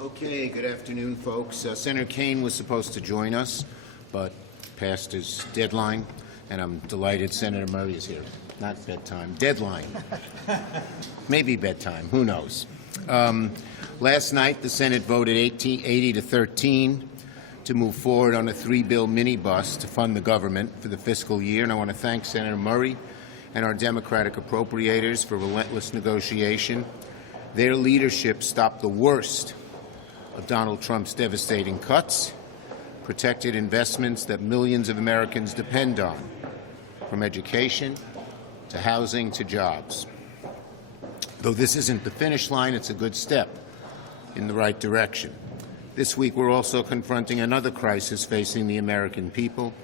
Okay, good afternoon, folks. Senator Kaine was supposed to join us, but passed his deadline, and I'm delighted Senator Murray is here. Not bedtime, deadline. Maybe bedtime, who knows. Last night, the Senate voted 80 to 13 to move forward on a 3-bill minibus to fund the government for the fiscal year, and I want to thank Senator Murray and our Democratic appropriators for relentless negotiation. Their leadership stopped the worst of Donald Trump's devastating cuts, protected investments that millions of Americans depend on, from education to housing to jobs. Though this isn't the finish line, it's a good step in the right direction. This week, we're also confronting another crisis facing the American people: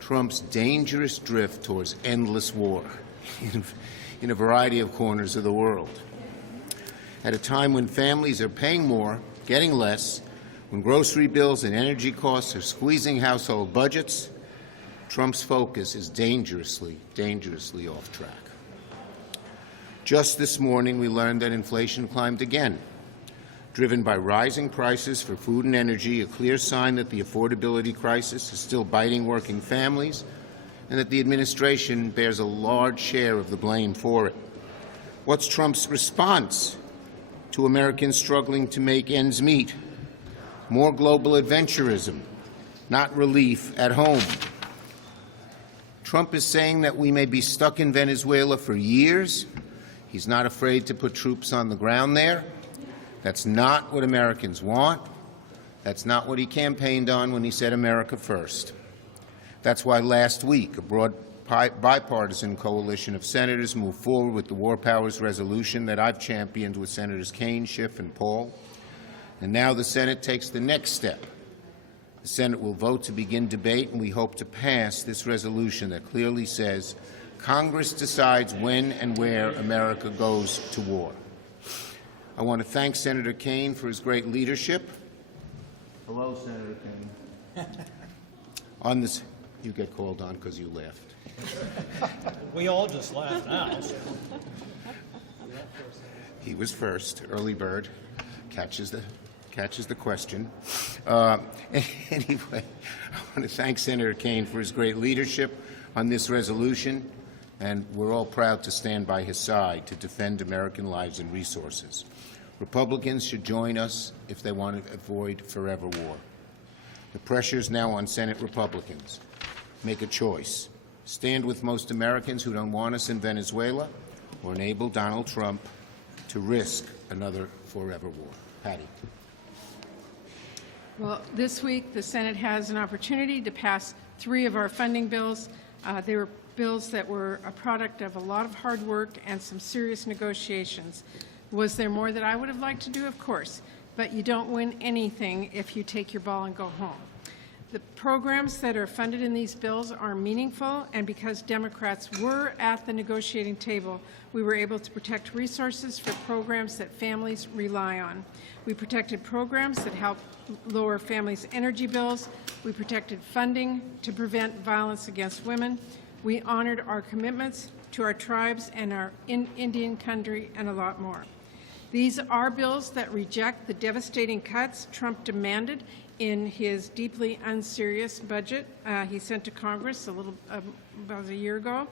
Trump's dangerous drift towards endless war in a variety of corners of the world. At a time when families are paying more, getting less, when grocery bills and energy costs are squeezing household budgets, Trump's focus is dangerously off track. Just this morning, we learned that inflation climbed again, driven by rising prices for food and energy, a clear sign that the affordability crisis is still biting working families and that the administration bears a large share of the blame for it. What's Trump's response to Americans struggling to make ends meet? More global adventurism, not relief at home. Trump is saying that we may be stuck in Venezuela for years. He's not afraid to put troops on the ground there. That's not what Americans want. That's not what he campaigned on when he said America first. That's why last week a broad bipartisan coalition of senators moved forward with the War Powers Resolution that I've championed with Senators Kaine, Schiff, and Paul. And now the Senate takes the next step. The Senate will vote to begin debate, and we hope to pass this resolution that clearly says Congress decides when and where America goes to war. I want to thank Senator Kaine for his great leadership. Hello, Senator Kaine. On this, you get called on because you laughed. We all just laughed now. So. He was first. Early bird catches the question. Anyway, I want to thank Senator Kaine for his great leadership on this resolution, and we're all proud to stand by his side to defend American lives and resources. Republicans should join us if they want to avoid forever war. The pressure is now on Senate Republicans. Make a choice. Stand with most Americans who don't want us in Venezuela, or enable Donald Trump to risk another forever war. Patty. Well, this week the Senate has an opportunity to pass 3 of our funding bills. They were bills that were a product of a lot of hard work and some serious negotiations. Was there more that I would have liked to do? Of course. But you don't win anything if you take your ball and go home. The programs that are funded in these bills are meaningful, and because Democrats were at the negotiating table, we were able to protect resources for programs that families rely on. We protected programs that help lower families' energy bills. We protected funding to prevent violence against women. We honored our commitments to our tribes and our Indian country, and a lot more. These are bills that reject the devastating cuts Trump demanded in his deeply unserious budget he sent to Congress about a year ago.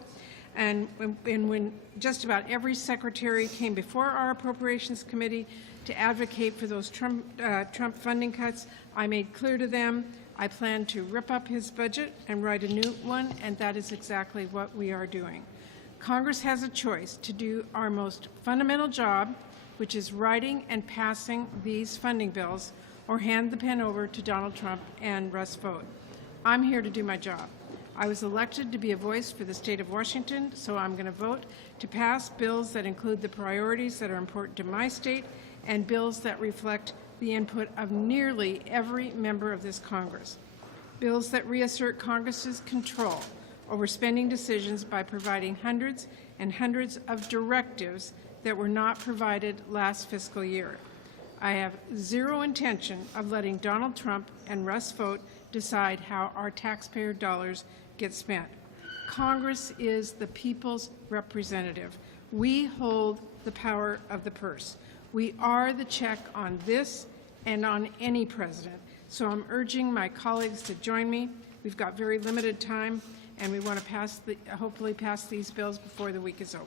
And when just about every secretary came before our Appropriations Committee to advocate for those Trump funding cuts, I made clear to them I plan to rip up his budget and write a new one, and that is exactly what we are doing. Congress has a choice to do our most fundamental job, which is writing and passing these funding bills, or hand the pen over to Donald Trump and Russ Vought. I'm here to do my job. I was elected to be a voice for the state of Washington, so I'm going to vote to pass bills that include the priorities that are important to my state and bills that reflect the input of nearly every member of this Congress. Bills that reassert Congress's control over spending decisions by providing hundreds and hundreds of directives that were not provided last fiscal year. I have zero intention of letting Donald Trump and Russ Vought decide how our taxpayer dollars get spent. Congress is the people's representative. We hold the power of the purse. We are the check on this and on any president. So I'm urging my colleagues to join me. We've got very limited time, and we want to hopefully pass these bills before the week is over.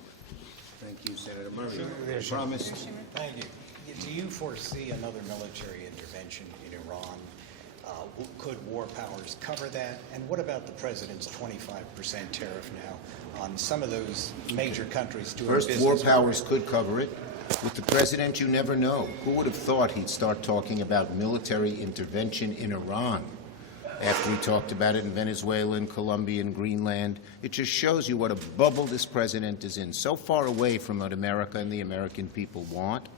Thank you, Senator Murray. Promised. Thank you. Do you foresee another military intervention in Iran? Could war powers cover that? And what about the president's 25% tariff now on some of those major countries doing First, business? war powers could cover it. With the president, you never know. Who would have thought he'd start talking about military intervention in Iran after he talked about it in Venezuela and Colombia and Greenland? It just shows you what a bubble this president is in, so far away from what America and the American people want.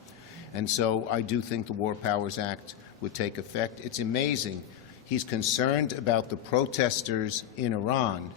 And so I do think the War Powers Act would take effect. It's amazing. He's concerned about the protesters in Iran,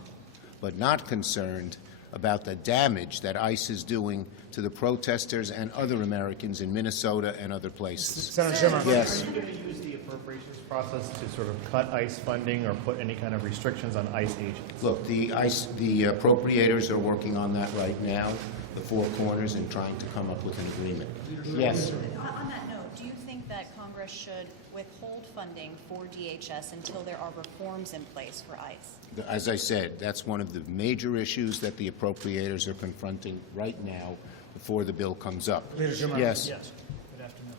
but not concerned about the damage that ICE is doing to the protesters and other Americans in Minnesota and other places. Senator Schumer. Yes. Are you going to use the appropriations process to sort of cut ICE funding or put any kind of restrictions on ICE agents? Look, the appropriators are working on that right now, the four corners, and trying to come up with an agreement. Yes. On that note, do you think that Congress should withhold funding for DHS until there are reforms in place for ICE? As I said, that's one of the major issues that the appropriators are confronting right now before the bill comes up. Yes. Yes. Good afternoon.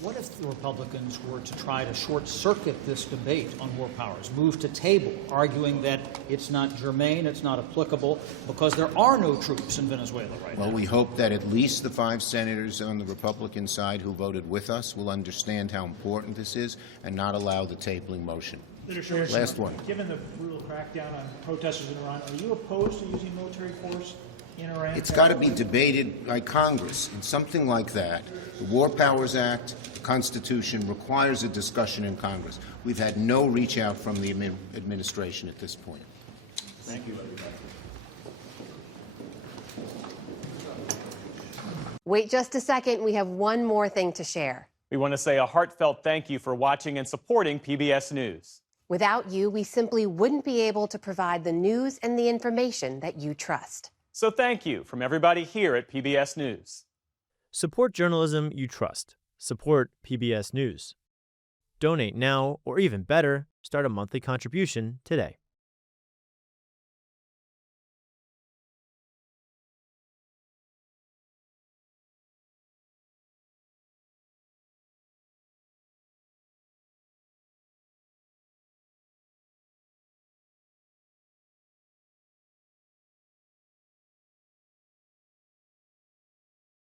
What if the Republicans were to try to short-circuit this debate on war powers, move to table, arguing that it's not germane, it's not applicable, because there are no troops in Venezuela right now? Well, we hope that at least the 5 senators on the Republican side who voted with us will understand how important this is and not allow the tabling motion. Last one. Given the brutal crackdown on protesters in Iran, are you opposed to using military force in Iran? It's got to be debated by Congress. And something like that, the War Powers Act, the Constitution, requires a discussion in Congress. We've had no reach out from the administration at this point. Thank you, everybody. Wait just a second. We have one more thing to share. We want to say a heartfelt thank you for watching and supporting PBS News. Without you, we simply wouldn't be able to provide the news and the information that you trust. So thank you from everybody here at PBS News. Support journalism you trust. Support PBS News. Donate now, or even better, start a monthly contribution today.